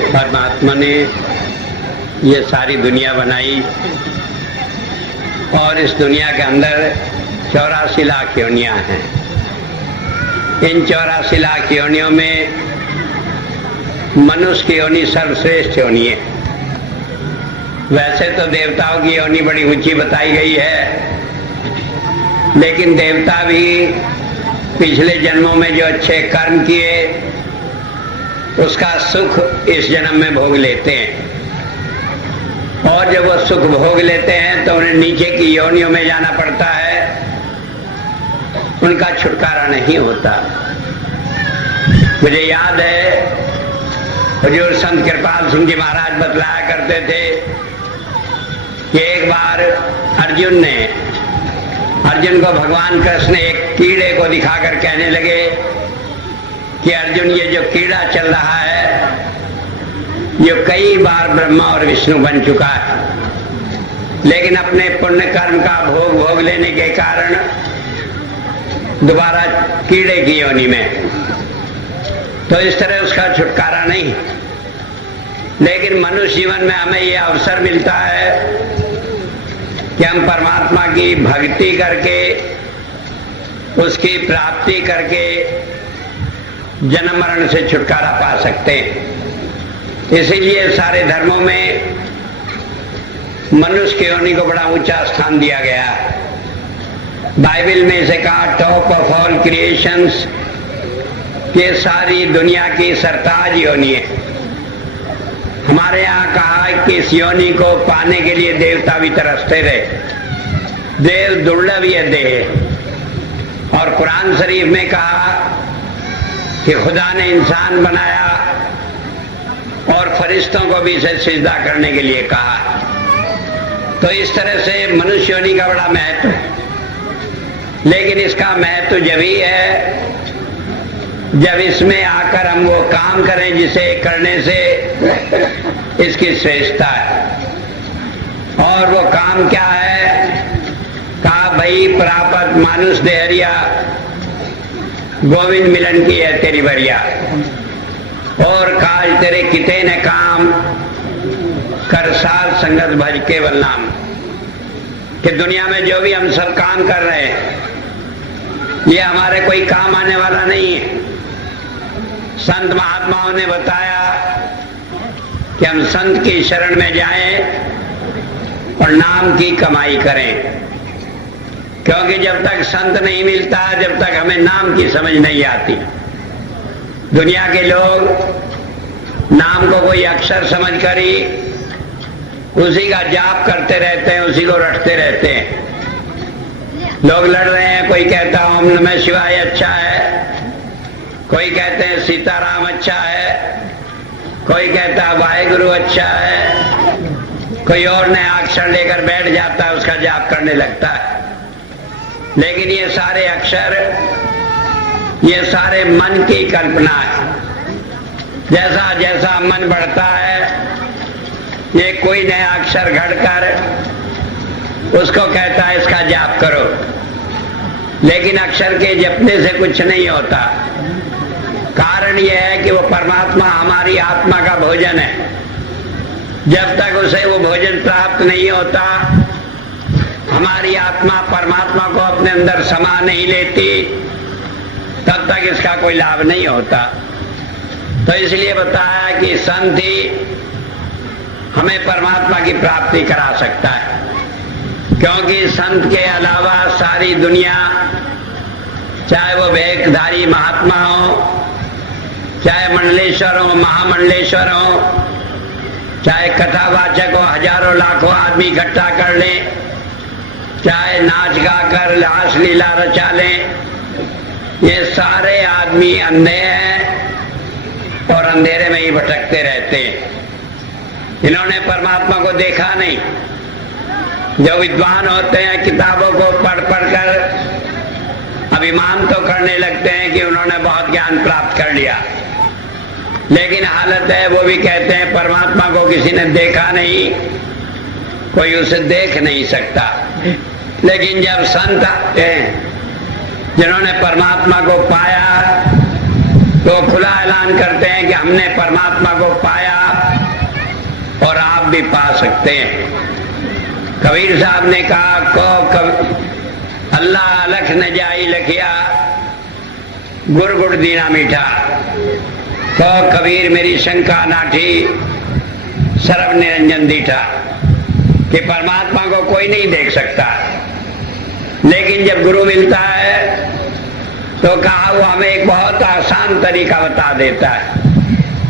परमात्मा ने ये सारी दुनिया बनाई और इस दुनिया के अंदर 84 लाख योनियां हैं। इन 84 लाख योनियों में मनुष्य की योनि सर्वश्रेष्ठ योनि है। वैसे तो देवताओं की योनि बड़ी ऊंची बताई गई है, लेकिन देवता भी पिछले जन्मों में जो अच्छे कर्म किए उसका सुख इस जन्म में भोग लेते हैं, और जब वो सुख भोग लेते हैं तो उन्हें नीचे की योनियों में जाना पड़ता है, उनका छुटकारा नहीं होता। मुझे याद है हुजूर संत कृपाल सिंह जी महाराज बतलाया करते थे कि एक बार अर्जुन को भगवान कृष्ण एक कीड़े को दिखाकर कहने लगे कि अर्जुन, ये जो कीड़ा चल रहा है ये कई बार ब्रह्मा और विष्णु बन चुका है, लेकिन अपने पुण्य कर्म का भोग लेने के कारण दोबारा कीड़े की योनि में, तो इस तरह उसका छुटकारा नहीं। लेकिन मनुष्य जीवन में हमें यह अवसर मिलता है कि हम परमात्मा की भक्ति करके, उसकी प्राप्ति करके जन्म मरण से छुटकारा पा सकते हैं। इसीलिए सारे धर्मों में मनुष्य की योनि को बड़ा ऊंचा स्थान दिया गया है। बाइबल में इसे कहा टॉप ऑफ ऑल क्रिएशंस, ये सारी दुनिया की सरताज योनि है। हमारे यहाँ कहा कि इस योनि को पाने के लिए देवता भी तरसते रहे। देव दुर्लभ ये देह। और कुरान शरीफ में कहा कि खुदा ने इंसान बनाया और फरिश्तों को भी इसे सिजदा करने के लिए कहा। तो इस तरह से मनुष्य योनि का बड़ा महत्व है, लेकिन इसका महत्व जब ही है जब इसमें आकर हम वो काम करें जिसे करने से इसकी श्रेष्ठता है। और वो काम क्या है? कहा भाई प्रापत मानुष देहरिया, गोविंद मिलन की है तेरी बरिया, और काज तेरे किते न काम, कर साथ संगत भज केवल नाम। कि दुनिया में जो भी हम सब काम कर रहे हैं ये हमारे कोई काम आने वाला नहीं है। संत महात्माओं ने बताया कि हम संत की शरण में जाएं और नाम की कमाई करें, क्योंकि जब तक संत नहीं मिलता, जब तक हमें नाम की समझ नहीं आती। दुनिया के लोग नाम को कोई अक्षर समझकर ही उसी का जाप करते रहते हैं, उसी को रटते रहते हैं। लोग लड़ रहे हैं, कोई कहता ओम नमः शिवाय अच्छा है, कोई कहते हैं सीताराम अच्छा है, कोई कहता है वाहेगुरु अच्छा है, कोई और नया अक्षर लेकर बैठ जाता है, उसका जाप करने लगता है। लेकिन ये सारे अक्षर, ये सारे मन की कल्पना है। जैसा जैसा मन बढ़ता है ये कोई नया अक्षर घड़कर उसको कहता है इसका जाप करो, लेकिन अक्षर के जपने से कुछ नहीं होता। कारण यह है कि वो परमात्मा हमारी आत्मा का भोजन है। जब तक उसे वो भोजन प्राप्त नहीं होता, हमारी आत्मा परमात्मा को अपने अंदर समा नहीं लेती, तब तक इसका कोई लाभ नहीं होता। तो इसलिए बताया कि संत ही हमें परमात्मा की प्राप्ति करा सकता है, क्योंकि संत के अलावा सारी दुनिया, चाहे वो वेशधारी महात्मा हो, चाहे मंडलेश्वर हो, महामंडलेश्वर हो, चाहे कथावाचक हो, हजारों लाखों आदमी इकट्ठा कर ले, चाहे नाच गाकर लाश लीला रचा लें, ये सारे आदमी अंधे हैं और अंधेरे में ही भटकते रहते हैं। इन्होंने परमात्मा को देखा नहीं। जो विद्वान होते हैं किताबों को पढ़ कर अभिमान तो करने लगते हैं कि उन्होंने बहुत ज्ञान प्राप्त कर लिया, लेकिन हालत है वो भी कहते हैं परमात्मा को किसी ने देखा नहीं, कोई उसे देख नहीं सकता। लेकिन जब संत आते हैं जिन्होंने परमात्मा को पाया, तो खुला ऐलान करते हैं कि हमने परमात्मा को पाया और आप भी पा सकते हैं। कबीर साहब ने कहा अल्लाह अलख न जाई लखिया गुर गुड़ दीना मीठा, को कबीर मेरी शंका नाठी सर्व निरंजन दीठा, कि परमात्मा को कोई नहीं देख सकता, लेकिन जब गुरु मिलता है तो कहा वो हमें एक बहुत आसान तरीका बता देता है।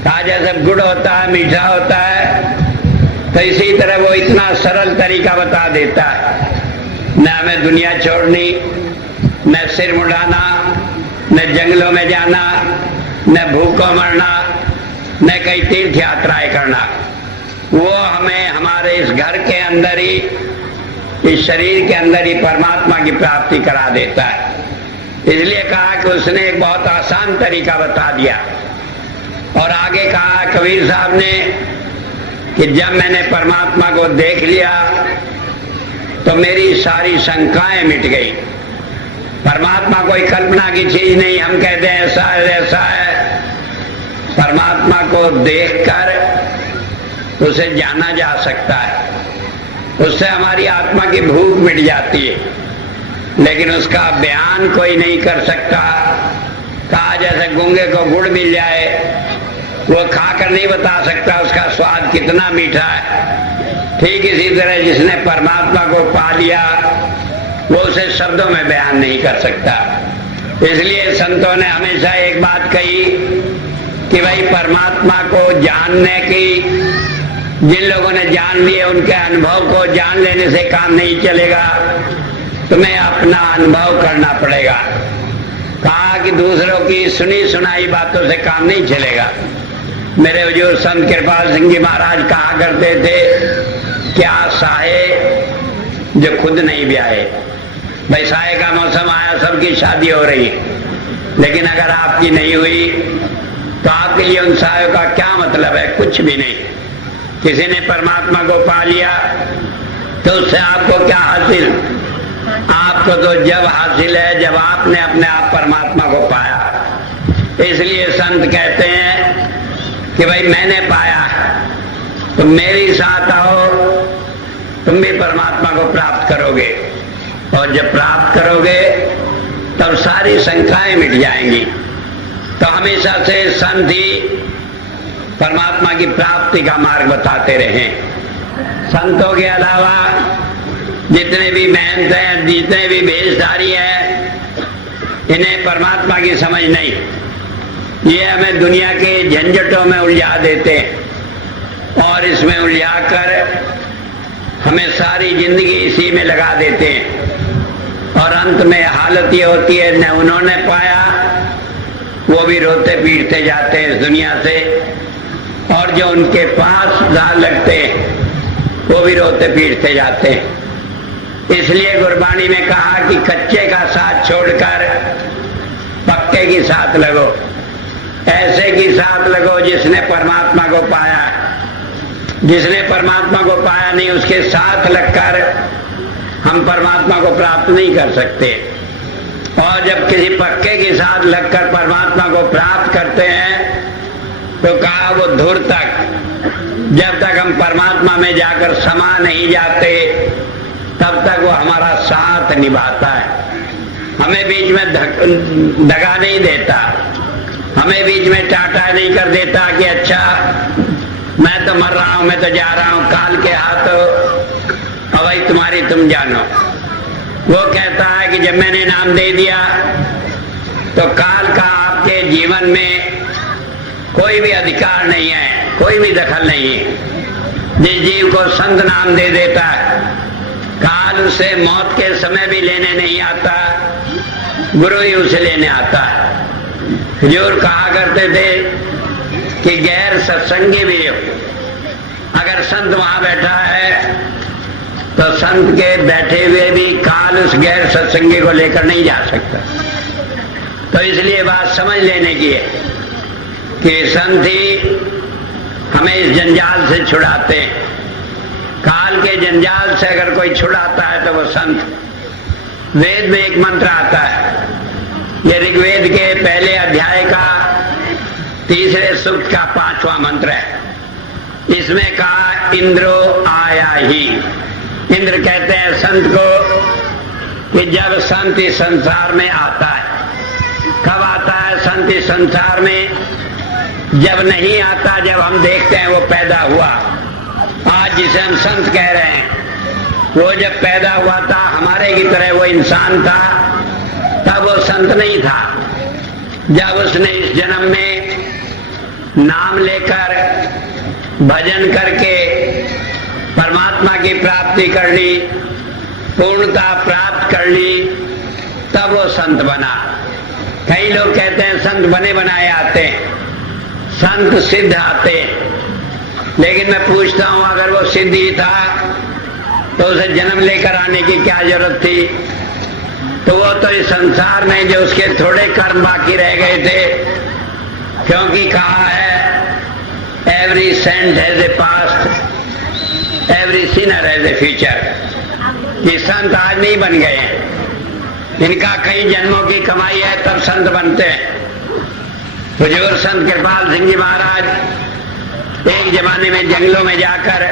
कहा जैसे गुड़ होता है, मीठा होता है, तो इसी तरह वो इतना सरल तरीका बता देता है। न हमें दुनिया छोड़नी, न सिर मुड़ाना, न जंगलों में जाना, न भूखों मरना, न कई तीर्थ यात्राएं करना। वो हमें हमारे इस घर के अंदर ही, इस शरीर के अंदर ही परमात्मा की प्राप्ति करा देता है। इसलिए कहा कि उसने एक बहुत आसान तरीका बता दिया। और आगे कहा कबीर साहब ने कि जब मैंने परमात्मा को देख लिया तो मेरी सारी शंकाएं मिट गई। परमात्मा कोई कल्पना की चीज नहीं, हम कहते हैं ऐसा है ऐसा है। परमात्मा को देखकर उसे जाना जा सकता है, उससे हमारी आत्मा की भूख मिट जाती है, लेकिन उसका बयान कोई नहीं कर सकता। कहा जैसे गूंगे को गुड़ मिल जाए, वो खाकर नहीं बता सकता उसका स्वाद कितना मीठा है। ठीक इसी तरह जिसने परमात्मा को पा लिया वो उसे शब्दों में बयान नहीं कर सकता। इसलिए संतों ने हमेशा एक बात कही कि भाई परमात्मा को जानने की, जिन लोगों ने जान लिए उनके अनुभव को जान लेने से काम नहीं चलेगा, तुम्हें अपना अनुभव करना पड़ेगा। कहा कि दूसरों की सुनी सुनाई बातों से काम नहीं चलेगा। मेरे हुजूर संत कृपाल सिंह जी महाराज कहा करते थे, क्या साहे जो खुद नहीं ब्याहे। भाई साहे का मौसम आया, सबकी शादी हो रही है, लेकिन अगर आपकी नहीं हुई तो आपके लिए उन सायों का क्या मतलब है? कुछ भी नहीं। किसी ने परमात्मा को पा लिया तो उससे आपको क्या हासिल? आपको तो जब हासिल है जब आपने अपने आप परमात्मा को पाया। इसलिए संत कहते हैं कि भाई मैंने पाया, तुम मेरे साथ आओ, तुम भी परमात्मा को प्राप्त करोगे। और जब प्राप्त करोगे तब सारी शंकाएं मिट जाएंगी। तो हमेशा से संत ही परमात्मा की प्राप्ति का मार्ग बताते रहे। संतों के अलावा जितने भी महंत हैं, जितने भी भेषधारी हैं, इन्हें परमात्मा की समझ नहीं। ये हमें दुनिया के झंझटों में उलझा देते हैं और इसमें उलझा कर हमें सारी जिंदगी इसी में लगा देते हैं। और अंत में हालत ये होती है, न उन्होंने पाया, वो भी रोते पीटते जाते हैं इस दुनिया से, और जो उनके पास जान लगते हैं वो भी रोते पीटते जाते हैं। इसलिए गुरबाणी में कहा कि कच्चे का साथ छोड़कर पक्के की साथ लगो, ऐसे की साथ लगो जिसने परमात्मा को पाया। जिसने परमात्मा को पाया नहीं, उसके साथ लगकर हम परमात्मा को प्राप्त नहीं कर सकते। और जब किसी पक्के के साथ लगकर परमात्मा को प्राप्त करते हैं तो कहा वो धुर तक, जब तक हम परमात्मा में जाकर समा नहीं जाते तब तक वो हमारा साथ निभाता है। हमें बीच में दगा नहीं देता, हमें बीच में टाटा नहीं कर देता कि अच्छा मैं तो मर रहा हूं, मैं तो जा रहा हूं, काल के हाथों, अब भाई तुम्हारी तुम जानो। वो कहता है कि जब मैंने नाम दे दिया तो काल का आपके जीवन में कोई भी अधिकार नहीं है, कोई भी दखल नहीं है। जिस जीव को संत नाम दे देता है, काल उसे मौत के समय भी लेने नहीं आता, गुरु ही उसे लेने आता है। हुजूर कहा करते थे कि गैर सत्संगी भी हो, अगर संत वहां बैठा है तो संत के बैठे हुए भी काल उस गैर सत्संगी को लेकर नहीं जा सकता। तो इसलिए बात समझ लेने की है कि संत ही हमें इस जंजाल से छुड़ाते हैं। काल के जंजाल से अगर कोई छुड़ाता है तो वो संत। वेद में एक मंत्र आता है, ये ऋग्वेद के पहले अध्याय का तीसरे सूक्त का 5वां मंत्र है। इसमें कहा इंद्रो आया ही। इंद्र कहते हैं संत को कि जब संत इस संसार में आता है। कब आता है संत इस संसार में? जब नहीं आता, जब हम देखते हैं वो पैदा हुआ। आज जिसे हम संत कह रहे हैं, वो जब पैदा हुआ था हमारे की तरह वो इंसान था, तब वो संत नहीं था। जब उसने इस जन्म में नाम लेकर भजन करके परमात्मा की प्राप्ति कर ली, पूर्णता प्राप्त कर ली, तब वो संत बना। कई लोग कहते हैं संत बने बनाए आते हैं, संत सिद्ध आते हैं। लेकिन मैं पूछता हूं, अगर वो सिद्ध ही था तो उसे जन्म लेकर आने की क्या जरूरत थी? तो वो तो इस संसार में जो उसके थोड़े कर्म बाकी रह गए थे, क्योंकि कहा है every saint has a past, every sinner has a future. ये संत आज नहीं बन गए हैं, इनका कई जन्मों की कमाई है तब संत बनते हैं। हुजूर संत कृपाल सिंह जी महाराज एक जमाने में जंगलों में जाकर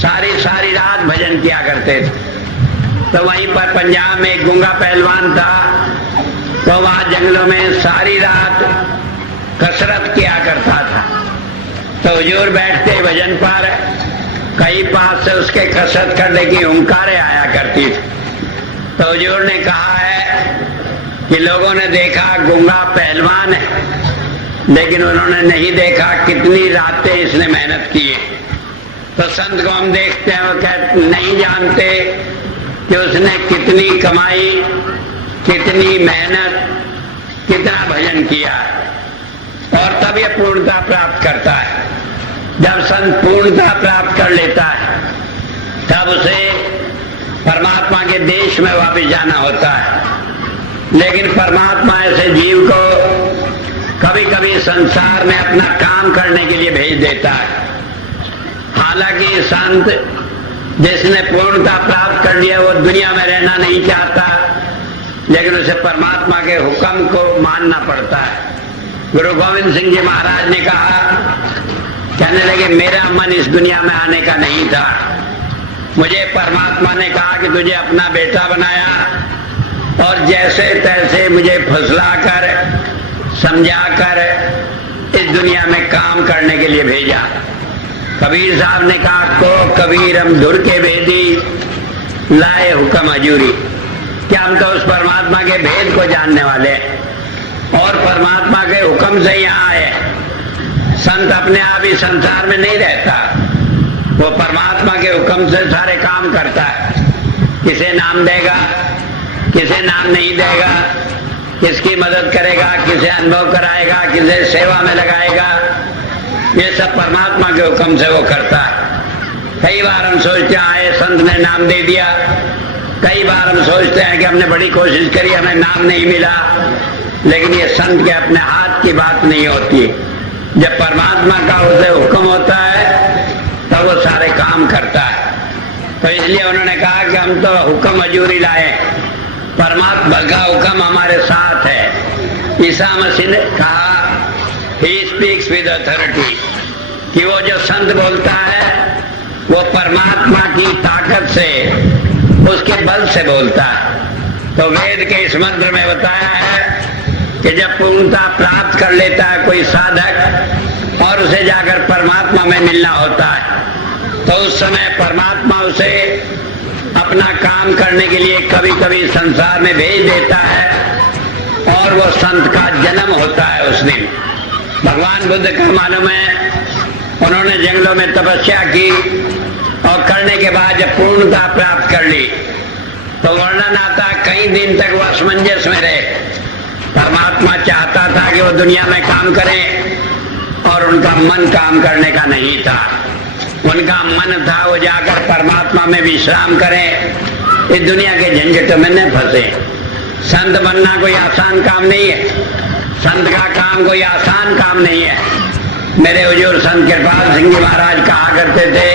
सारी सारी रात भजन किया करते थे। तो वहीं पर पंजाब में एक गूंगा पहलवान था, तो वहां जंगलों में सारी रात कसरत किया करता था। तो हुजूर बैठते भजन पर, कई पास से उसके कसरत करने की हुंकारें आया करती थी। तो हुजूर ने कहा है कि लोगों ने देखा गूंगा पहलवान है, लेकिन उन्होंने नहीं देखा कितनी रातें इसने मेहनत की है। तो संत को हम देखते हैं, वो कहते नहीं जानते कि उसने कितनी कमाई, कितनी मेहनत, कितना भजन किया, और तब यह पूर्णता प्राप्त करता है। जब संत पूर्णता प्राप्त कर लेता है, तब उसे परमात्मा के देश में वापस जाना होता है। लेकिन परमात्मा ऐसे जीव को कभी कभी संसार में अपना काम करने के लिए भेज देता है। हालांकि संत जिसने पूर्णता प्राप्त कर लिया वो दुनिया में रहना नहीं चाहता, लेकिन उसे परमात्मा के हुक्म को मानना पड़ता है। गुरु गोविंद सिंह जी महाराज ने कहा, कहने लगे मेरा मन इस दुनिया में आने का नहीं था, मुझे परमात्मा ने कहा कि तुझे अपना बेटा बनाया और जैसे तैसे मुझे फुसलाकर समझाकर इस दुनिया में काम करने के लिए भेजा। कबीर साहब ने कहा, को कबीर हम धुर के भेदी लाए हुक्म हजूरी। क्या हम तो उस परमात्मा के भेद को जानने वाले हैं और परमात्मा के हुक्म से यहाँ आए। संत अपने आप ही संसार में नहीं रहता, वो परमात्मा के हुक्म से सारे काम करता है। किसे नाम देगा, किसे नाम नहीं देगा, किसकी मदद करेगा, किसे अनुभव कराएगा, किसे सेवा में लगाएगा, ये सब परमात्मा के हुक्म से वो करता है। कई बार हम सोचते हैं आए संत ने नाम दे दिया, कई बार हम सोचते हैं कि हमने बड़ी कोशिश करी, हमें नाम नहीं मिला, लेकिन ये संत के अपने हाथ की बात नहीं होती। जब परमात्मा का उसे हुक्म होता है तब वो सारे काम करता है। तो इसलिए उन्होंने कहा कि हम तो हुक्म हजूरी लाए, परमात्मा का हुक्म हमारे साथ है। ईसा मसीह ने कहा ही स्पीक्स विद अथॉरिटी, कि वो जो संत बोलता है वो परमात्मा की ताकत से, उसके बल से बोलता है। तो वेद के इस मंत्र में बताया है कि जब पूर्णता प्राप्त कर लेता है कोई साधक और उसे जाकर परमात्मा में मिलना होता है, तो उस समय परमात्मा उसे अपना काम करने के लिए कभी कभी संसार में भेज देता है और वो संत का जन्म होता है उस दिन। भगवान बुद्ध का मालूम है, उन्होंने जंगलों में तपस्या की और करने के बाद जब पूर्णता प्राप्त कर ली तो वर्णन आता कई दिन तक वो असमंजस में रहे। परमात्मा चाहता था कि वो दुनिया में काम करें और उनका मन काम करने का नहीं था। उनका मन था वो जाकर परमात्मा में विश्राम करें, इस दुनिया के झंझटों में न फंसे। संत बनना कोई आसान काम नहीं है, संत का काम कोई आसान काम नहीं है। मेरे हुजूर संत कृपाल सिंह जी महाराज कहा करते थे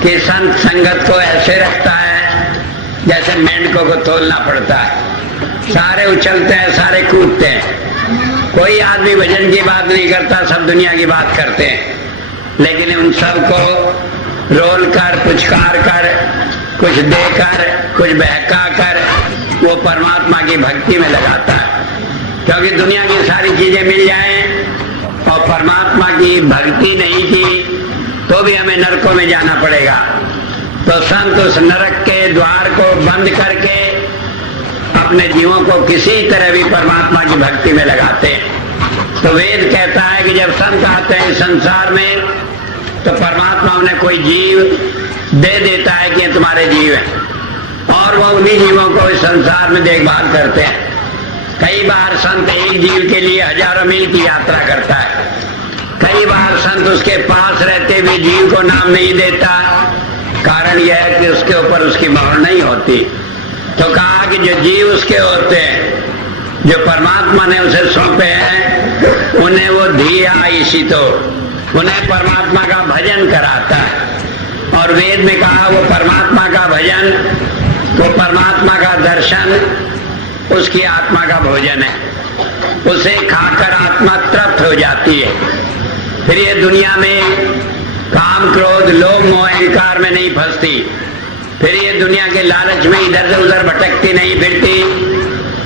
कि संत संगत को ऐसे रखता है जैसे मेंढकों को तोलना पड़ता है। सारे उछलते हैं, सारे कूदते हैं, कोई आदमी भजन की बात नहीं करता, सब दुनिया की बात करते हैं, लेकिन उन सबको रोल कर, पुचकार कर, कुछ देकर, कुछ बहका कर वो परमात्मा की भक्ति में लगाता है। क्योंकि दुनिया की सारी चीजें मिल जाएं और परमात्मा की भक्ति नहीं की तो भी हमें नरकों में जाना पड़ेगा। तो संत उस नरक के द्वार को बंद करके अपने जीवों को किसी तरह भी परमात्मा की भक्ति में लगाते हैं। तो वेद कहता है कि जब संत आते हैं संसार में तो परमात्मा उन्हें कोई जीव दे देता है कि तुम्हारे जीव हैं, और वो उन्हीं जीवों को इस संसार में देखभाल करते हैं। कई बार संत एक जीव के लिए हजारों मील की यात्रा करता है, कई बार संत उसके पास रहते हुए जीव को नाम नहीं देता, कारण यह है कि उसके ऊपर उसकी मोहर नहीं होती। तो कहा कि जो जीव उसके होते हैं, जो परमात्मा ने उसे सौंपे हैं, उन्हें वो धिया इसी तो उन्हें परमात्मा का भजन कराता है। और वेद में कहा वो परमात्मा का भजन, वो परमात्मा का दर्शन उसकी आत्मा का भोजन है। उसे खाकर आत्मा तृप्त हो जाती है। फिर ये दुनिया में काम, क्रोध, लोभ, मोह, अहंकार में नहीं फंसती। फिर ये दुनिया के लालच में इधर से उधर भटकती नहीं फिरती,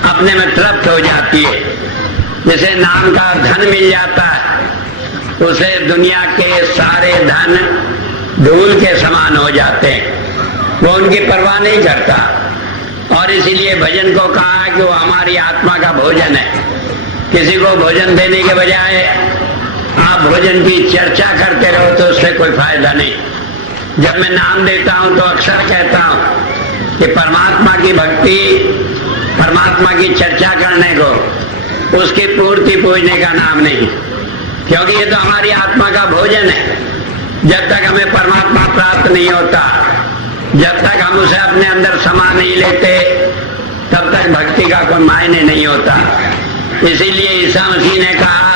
अपने में तृप्त हो जाती है। जिसे नाम का धन मिल जाता है उसे दुनिया के सारे धन धूल के समान हो जाते हैं, वो उनकी परवाह नहीं करता। और इसीलिए भजन को कहा कि वो हमारी आत्मा का भोजन है। किसी को भोजन देने के बजाय आप भोजन की चर्चा करते रहो तो उससे कोई फायदा नहीं। जब मैं नाम देता हूं तो अक्सर कहता हूं कि परमात्मा की भक्ति, परमात्मा की चर्चा करने को उसकी पूर्ति पूजने का नाम नहीं, क्योंकि ये तो हमारी आत्मा का भोजन है। जब तक हमें परमात्मा प्राप्त नहीं होता, जब तक हम उसे अपने अंदर समा नहीं लेते, तब तक भक्ति का कोई मायने नहीं होता। इसीलिए ईसा मसीह ने कहा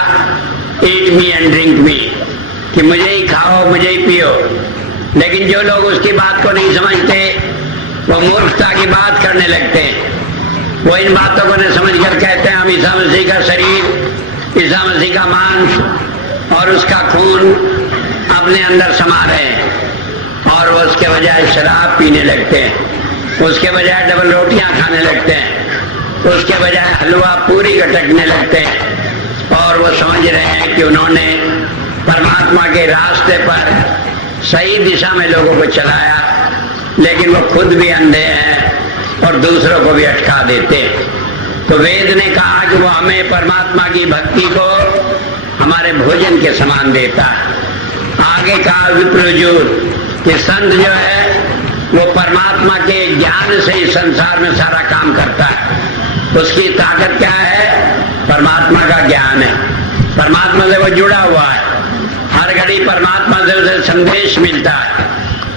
ईट मी एंड ड्रिंक मी, कि मुझे ही खाओ, मुझे ही पियो। लेकिन जो लोग उसकी बात को नहीं समझते वो मूर्खता की बात करने लगते हैं। वो इन बातों को नहीं समझकर कहते हैं हम ईसा मसीह का शरीर, ईसा मसीह का मांस और उसका खून अपने अंदर समा रहे हैं, और वो उसके बजाय शराब पीने लगते हैं, उसके बजाय डबल रोटियां खाने लगते हैं, उसके बजाय हलवा पूरी गटकने लगते हैं। और वो समझ रहे हैं कि उन्होंने परमात्मा के रास्ते पर सही दिशा में लोगों को चलाया, लेकिन वो खुद भी अंधे हैं और दूसरों को भी अटका देते हैं। तो वेद ने कहा कि वो हमें परमात्मा की भक्ति को हमारे भोजन के समान देता है। आगे कहा विप्रजुर कि संत जो है वो परमात्मा के ज्ञान से इस संसार में सारा काम करता है। उसकी ताकत क्या है? परमात्मा का ज्ञान है। परमात्मा से वो जुड़ा हुआ है, हर घड़ी परमात्मा से उसे संदेश मिलता है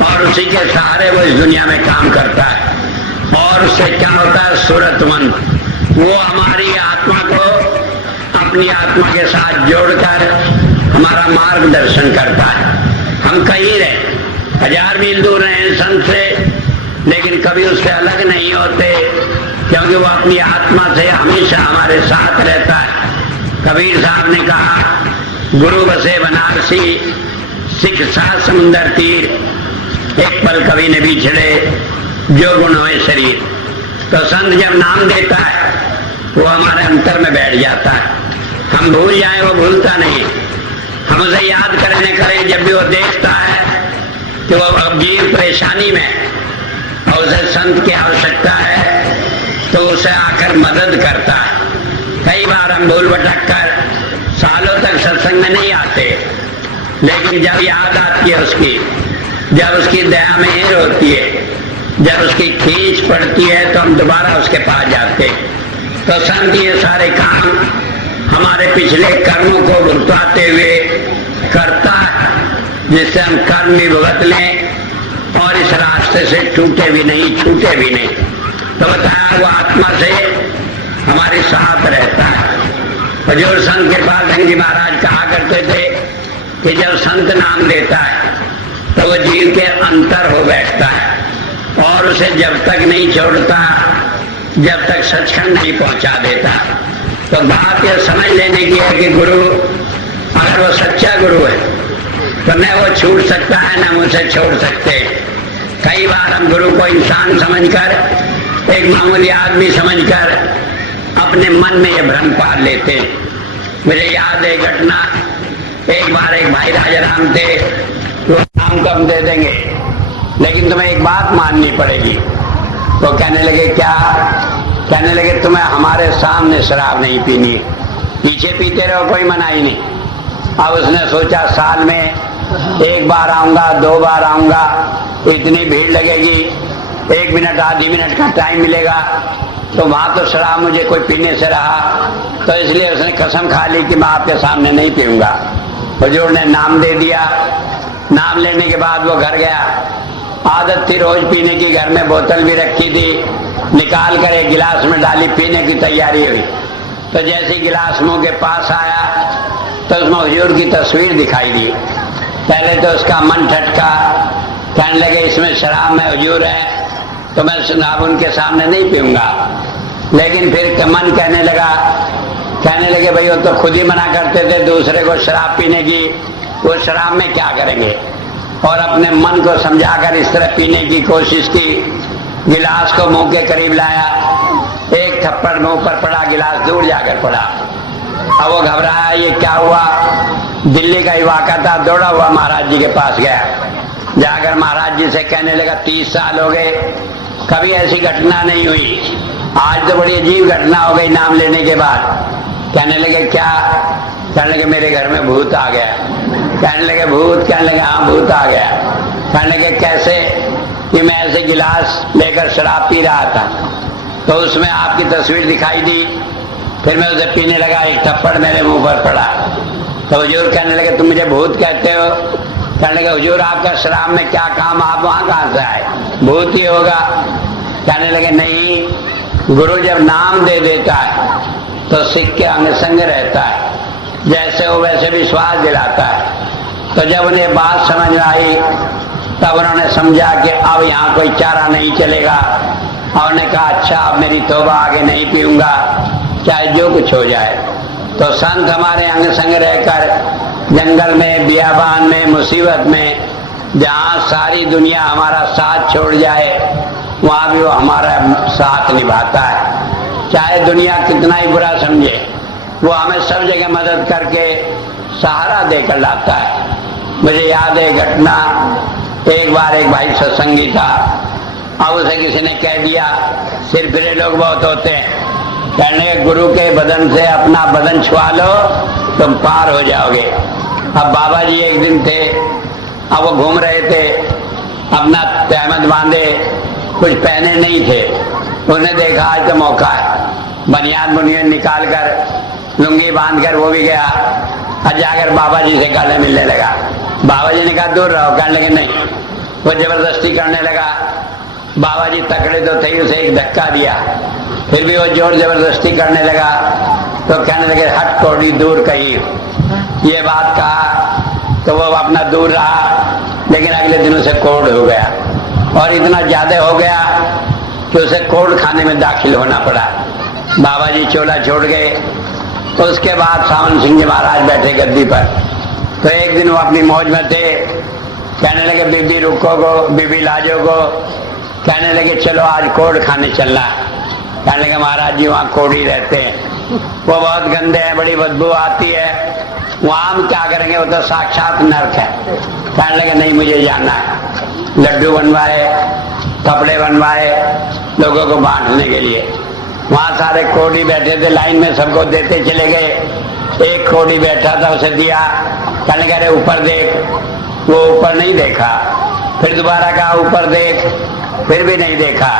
और उसी के सहारे वो इस दुनिया में काम करता है। और उससे क्या होता है? सूरतवंत, वो हमारी आत्मा को अपनी आत्मा के साथ जोड़कर हमारा मार्गदर्शन करता है। हम कहीं रहे, 1000 मील दूर रहे संत से, लेकिन कभी उससे अलग नहीं होते, क्योंकि वो अपनी आत्मा से हमेशा हमारे साथ रहता है। कबीर साहब ने कहा गुरु बसे बनारसी, सिख साथ समुंदर तीर, एक पल कभी न बिछड़े जो गुण होए शरीर। तो संत जब नाम देता है वो हमारे अंतर में बैठ जाता है। हम भूल जाए वो भूलता नहीं, हम उसे याद करने करें जब भी वो देखता है कि वो अब जीव परेशानी में और उसे संत की आवश्यकता है तो उसे आकर मदद करता है। कई बार हम भूल भटक कर सालों तक सत्संग में नहीं आते, लेकिन जब याद आती है उसकी, जब उसकी दया मेहर होती है, जब उसकी खींच पड़ती है तो हम दोबारा उसके पास जाते। तो संत ये सारे काम हमारे पिछले कर्मों को भुगताते हुए करता है, जिससे हम कर्म भी भुगत लें और इस रास्ते से टूटे भी नहीं, छूटे भी नहीं। तो बताया वो आत्मा से हमारे साथ रहता है। हजूर संत कृपाल सिंह जी महाराज कहा करते थे कि जब संत नाम देता है तो वो जीव के अंतर हो बैठता है और उसे जब तक नहीं छोड़ता जब तक सचखंड नहीं पहुंचा देता। तो बात यह समझ लेने की है कि गुरु अगर वो सच्चा गुरु है तो न वो छूट सकता है न मुझसे छोड़ सकते। कई बार हम गुरु को इंसान समझकर, एक मामूली आदमी समझकर अपने मन में ये भ्रम पाल लेते। मुझे याद है घटना, एक बार एक भाई राजा राम थे, वो नाम तो हम दे देंगे लेकिन तुम्हें एक बात माननी पड़ेगी। तो कहने लगे क्या? कहने लगे तुम्हें हमारे सामने शराब नहीं पीनी, पीछे पीते रहो, कोई मनाही नहीं। अब उसने सोचा साल में एक बार आऊंगा, 2 बार आऊंगा, इतनी भीड़ लगेगी, 1 मिनट आधी मिनट का टाइम मिलेगा, तो वहां तो शराब मुझे कोई पीने से रहा, तो इसलिए उसने कसम खा ली कि मैं आपके सामने नहीं पीऊंगा। हुजूर ने नाम दे दिया। नाम लेने के बाद वो घर गया। आदत थी रोज पीने की, घर में बोतल भी रखी थी, निकाल कर एक गिलास में डाली, पीने की तैयारी हुई। तो जैसे गिलास मुंह के पास आया तो उसमें हुजूर की तस्वीर दिखाई दी। पहले तो उसका मन ठटका, कहने लगे इसमें शराब में हुजूर है तो मैं शराब उनके सामने नहीं पीऊंगा। लेकिन फिर मन कहने लगे भाई वो तो खुद ही मना करते थे दूसरे को शराब पीने की, वो शराब में क्या करेंगे। और अपने मन को समझाकर इस तरह पीने की कोशिश की। गिलास को मुंह के करीब लाया, एक थप्पड़ मुंह पर पड़ा, गिलास दूर जाकर पड़ा। अब वो घबराया, ये क्या हुआ। दिल्ली का ही वाक़ा था, दौड़ा हुआ महाराज जी के पास गया। जाकर महाराज जी से कहने लगा 30 साल हो गए, कभी ऐसी घटना नहीं हुई, आज तो बड़ी अजीब घटना हो गई नाम लेने के बाद। कहने लगे क्या? कहने लगे मेरे घर में भूत आ गया। कहने लगे भूत? कहने लगे हाँ भूत आ गया। कहने लगे कैसे? कि मैं ऐसे गिलास लेकर शराब पी रहा था तो उसमें आपकी तस्वीर दिखाई दी, फिर मैं उसे पीने लगा, एक थप्पड़ मेरे मुंह पर पड़ा। तो हुजूर कहने लगे तुम मुझे भूत कहते हो? कहने लगे हुजूर आपका शराब में क्या काम, आप वहां कहां से आए, भूत ही होगा। कहने लगे नहीं, गुरु जब नाम दे देता है तो सिख के अंग संग रहता है, जैसे वो वैसे विश्वास दिलाता है। तो जब उन्हें बात समझ में आई तब उन्होंने समझा कि अब यहाँ कोई चारा नहीं चलेगा, और उन्होंने कहा अच्छा अब मेरी तौबा, आगे नहीं पीऊंगा चाहे जो कुछ हो जाए। तो संत हमारे अंग संग रहकर जंगल में, बियाबान में, मुसीबत में, जहाँ सारी दुनिया हमारा साथ छोड़ जाए वहाँ भी वो हमारा साथ निभाता है। चाहे दुनिया कितना ही बुरा समझे, वो हमें सब जगह मदद करके सहारा देकर लाता है। मुझे याद है घटना, एक बार एक भाई सत्संगी था, अब उसे किसी ने कह दिया, सिर फिरे लोग बहुत होते हैं, कहने गुरु के बदन से अपना बदन छुआ लो तुम पार हो जाओगे। अब बाबा जी एक दिन थे, अब वो घूम रहे थे, अपना तहमद बांधे, कुछ पहने नहीं थे। उन्हें देखा आज तो मौका है, बनियान बुनियान निकाल कर लुंगी बांध कर वो भी गया और जाकर बाबा जी से गले मिलने लगा। बाबा जी ने कहा दूर रहो। कहने लगे नहीं, वो जबरदस्ती करने लगा। बाबा जी तकड़े तो थे, उसे एक धक्का दिया, फिर भी वो जोर जबरदस्ती करने लगा। तो कहने लगे हट कोड़ी दूर कहीं, ये बात कहा तो वो अपना दूर रहा। लेकिन अगले दिन उसे कोढ़ हो गया, और इतना ज्यादा हो गया कि उसे कोढ़ खाने में दाखिल होना पड़ा। बाबा जी चोला छोड़ गए। तो उसके बाद सावन सिंह जी महाराज बैठे गद्दी पर। तो एक दिन वो अपनी मौज में थे, कहने लगे बीबी रुको को, बीबी लाजो को, कहने लगे चलो आज कोढ़ खाने चलना। कहने लगे महाराज जी वहाँ कोढ़ी रहते हैं, वो बहुत गंदे हैं, बड़ी बदबू आती है, वहाँ हम क्या करेंगे, वो तो साक्षात नर्क है। कहने लगे नहीं मुझे जाना है। लड्डू बनवाए, कपड़े बनवाए लोगों को बांटने के लिए। वहाँ सारे कोढ़ी बैठे थे लाइन में, सबको देते चले गए। एक कोढ़ी बैठा था, उसे दिया। कहने लगे अरे ऊपर देख, वो ऊपर नहीं देखा। फिर दोबारा कहा ऊपर देख, फिर भी नहीं देखा।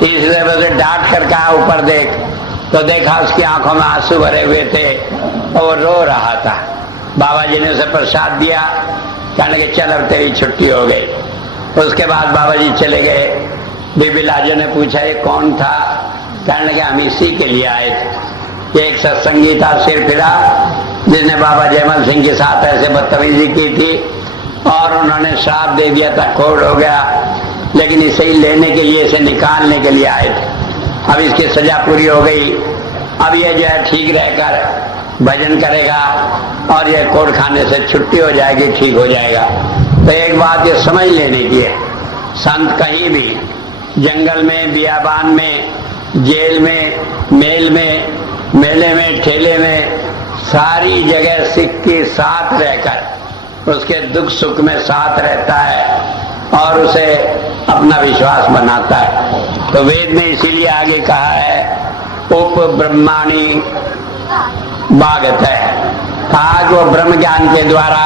तीसरे बजे डांट कर कहा ऊपर देख, तो देखा उसकी आंखों में आंसू भरे हुए थे और वो रो रहा था। बाबा जी ने उसे प्रसाद दिया। कहने लगे चल अब तेरी छुट्टी हो गई। उसके बाद बाबा जी चले गए। बीबी लाजो ने पूछा ये कौन था? कहने लगे हम इसी के लिए आए थे। एक सत्संगी था सिर फिरा, जिसने बाबा जयमल सिंह के साथ ऐसे बदतमीजी की थी और उन्होंने श्राप दे दिया था, कोढ़ हो गया, लेकिन इसे ही लेने के लिए, इसे निकालने के लिए आए थे। अब इसकी सजा पूरी हो गई, अब ये जो है ठीक रहकर भजन करेगा और ये कोड़ खाने से छुट्टी हो जाएगी, ठीक हो जाएगा। तो एक बात ये समझ लेने की है, संत कहीं भी जंगल में, बियाबान में, जेल में, मेल में, मेले में, ठेले में, सारी जगह सिख के साथ रहकर उसके दुख सुख में साथ रहता है और उसे अपना विश्वास बनाता है। तो वेद में इसीलिए आगे कहा है उप ब्रह्माणी भागत है, कहा कि वो ब्रह्म ज्ञान के द्वारा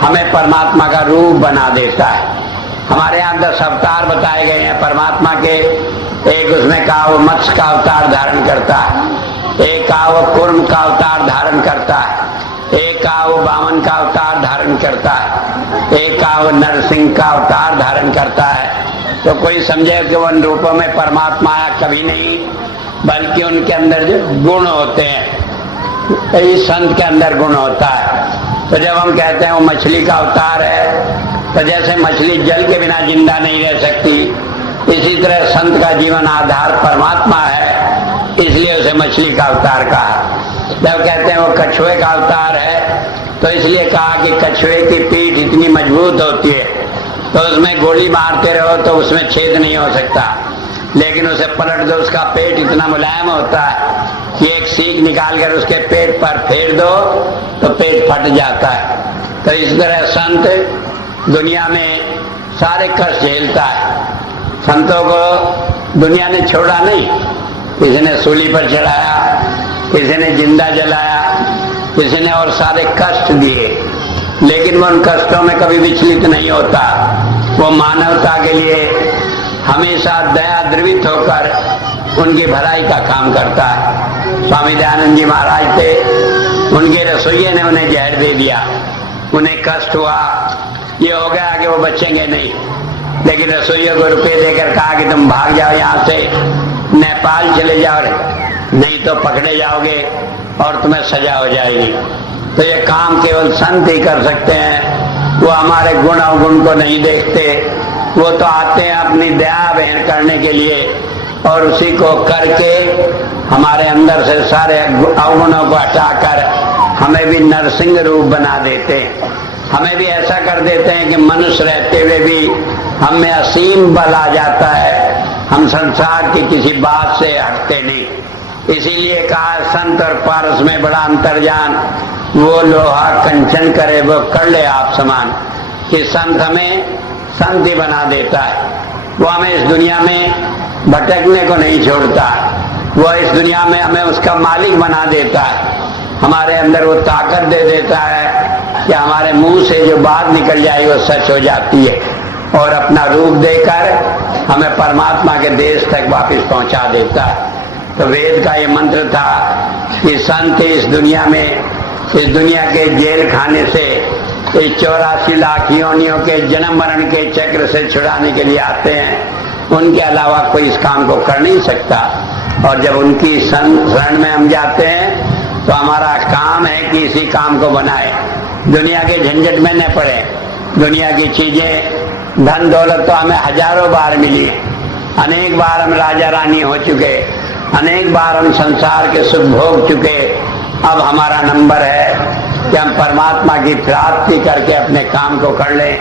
हमें परमात्मा का रूप बना देता है। हमारे यहाँ 10 अवतार बताए गए हैं परमात्मा के। एक उसमें कहा वो मत्स्य का अवतार धारण करता है, एक कहा वो कुर्म का अवतार धारण करता है, एक कहा वो वामन का अवतार धारण करता है, एक कहा वो नरसिंह का अवतार धारण करता है। तो कोई समझे कि उन रूपों में परमात्मा आया, कभी नहीं, बल्कि उनके अंदर जो गुण होते हैं, इस संत के अंदर गुण होता है। तो जब हम कहते हैं वो मछली का अवतार है, तो जैसे मछली जल के बिना जिंदा नहीं रह सकती, इसी तरह संत का जीवन आधार परमात्मा है, इसलिए उसे मछली का अवतार कहा। जब कहते हैं वो कछुए का अवतार है, तो इसलिए कहा कि कछुए की पीठ इतनी मजबूत होती है तो उसमें गोली मारते रहो तो उसमें छेद नहीं हो सकता, लेकिन उसे पलट दो, उसका पेट इतना मुलायम होता है कि एक सीख निकाल कर उसके पेट पर फेर दो तो पेट फट जाता है। तो इस तरह संत दुनिया में सारे कष्ट झेलता है। संतों को दुनिया ने छोड़ा नहीं, किसी ने सूली पर चढ़ाया, किसी ने जिंदा जलाया, किसी ने और सारे कष्ट दिए, लेकिन वो उन कष्टों में कभी विचलित नहीं होता। वो मानवता के लिए हमेशा दया द्रवित होकर उनकी भलाई का काम करता है। स्वामी दयानंद जी महाराज थे, उनके रसोइये ने उन्हें जहर दे दिया, उन्हें कष्ट हुआ, ये हो गया कि वो बचेंगे नहीं, लेकिन रसोइये को रुपए देकर कहा कि तुम भाग जाओ यहाँ से, नेपाल चले जाओ, नहीं तो पकड़े जाओगे और तुम्हें सजा हो जाएगी। तो ये काम केवल संत ही कर सकते हैं। वो हमारे गुण अवगुण को नहीं देखते, वो तो आते हैं अपनी दया बहन करने के लिए और उसी को करके हमारे अंदर से सारे अवगुणों को हटाकर हमें भी नरसिंह रूप बना देते हैं। हमें भी ऐसा कर देते हैं कि मनुष्य रहते हुए भी हम में असीम बल आ जाता है, हम संसार की किसी बात से हटते नहीं। इसीलिए कहा संत और पारस में बड़ा अंतर्जान, वो लोहा कंचन करे वो कर ले आप समान, कि संत हमें संत ही बना देता है। वो हमें इस दुनिया में भटकने को नहीं छोड़ता, वो इस दुनिया में हमें उसका मालिक बना देता है। हमारे अंदर वो ताकत दे देता है कि हमारे मुंह से जो बात निकल जाए वो सच हो जाती है और अपना रूप देकर हमें परमात्मा के देश तक वापस पहुंचा देता है। तो वेद का ये मंत्र था कि संत इस दुनिया में, इस दुनिया के जेल खाने से, इस 84 लाख योनियों के जन्म मरण के चक्र से छुड़ाने के लिए आते हैं। उनके अलावा कोई इस काम को कर नहीं सकता। और जब उनकी शरण में हम जाते हैं तो हमारा काम है कि इसी काम को बनाए, दुनिया के झंझट में न पड़े। दुनिया की चीजें, धन दौलत तो हमें हजारों बार मिली, अनेक बार हम राजा रानी हो चुके, अनेक बार हम संसार के सुख भोग चुके। अब हमारा नंबर है कि हम परमात्मा की प्राप्ति करके अपने काम को कर लें,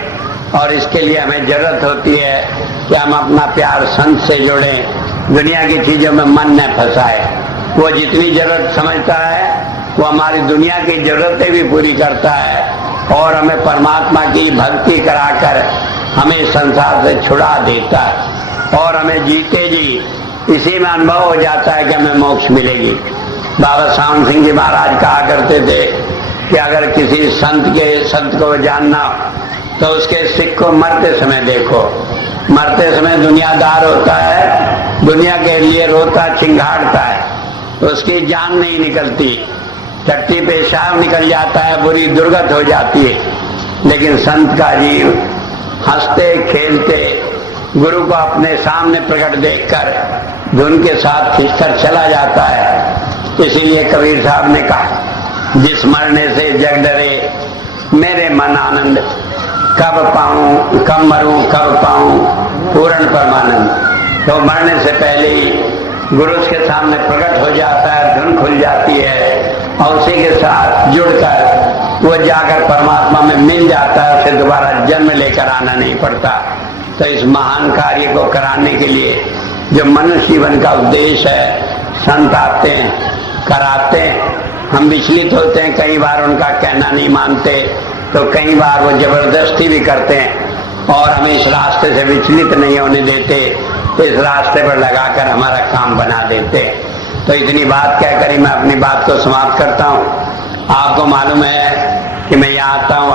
और इसके लिए हमें जरूरत होती है कि हम अपना प्यार संत से जोड़ें, दुनिया की चीजों में मन न फंसाए। वो जितनी जरूरत समझता है वो हमारी दुनिया की जरूरतें भी पूरी करता है और हमें परमात्मा की भक्ति कराकर हमें संसार से छुड़ा देता है और हमें जीते जी इसी में अनुभव हो जाता है कि हमें मोक्ष मिलेगी। बाबा सावन सिंह जी महाराज कहा करते थे कि अगर किसी संत को जानना तो उसके सिख को मरते समय देखो। मरते समय दुनियादार होता है, दुनिया के लिए रोता चिंगाड़ता है, उसकी जान नहीं निकलती, टट्टी पेशाब निकल जाता है, बुरी दुर्गत हो जाती है। लेकिन संत का जीव हंसते खेलते गुरु को अपने सामने प्रकट देखकर धुन के साथ खींचकर चला जाता है। इसीलिए कबीर साहब ने कहा, जिस मरने से जग डरे मेरे मन आनंद, कब पाऊं कब मरूं कब पाऊं पूर्ण परमानंद। तो मरने से पहले ही गुरु उसके सामने प्रकट हो जाता है, धुन खुल जाती है और उसी के साथ जुड़कर वो जाकर परमात्मा में मिल जाता है। उसे दोबारा जन्म लेकर आना नहीं पड़ता। तो इस महान कार्य को कराने के लिए जो मनुष्य जीवन का उद्देश्य है, संत आते हैं, कराते हैं। हम विचलित होते हैं, कई बार उनका कहना नहीं मानते, तो कई बार वो जबरदस्ती भी करते हैं और हमें इस रास्ते से विचलित नहीं होने देते, तो इस रास्ते पर लगाकर हमारा काम बना देते। तो इतनी बात कहकर ही मैं अपनी बात को समाप्त करता हूँ। आपको मालूम है कि मैं यहाँ आता हूँ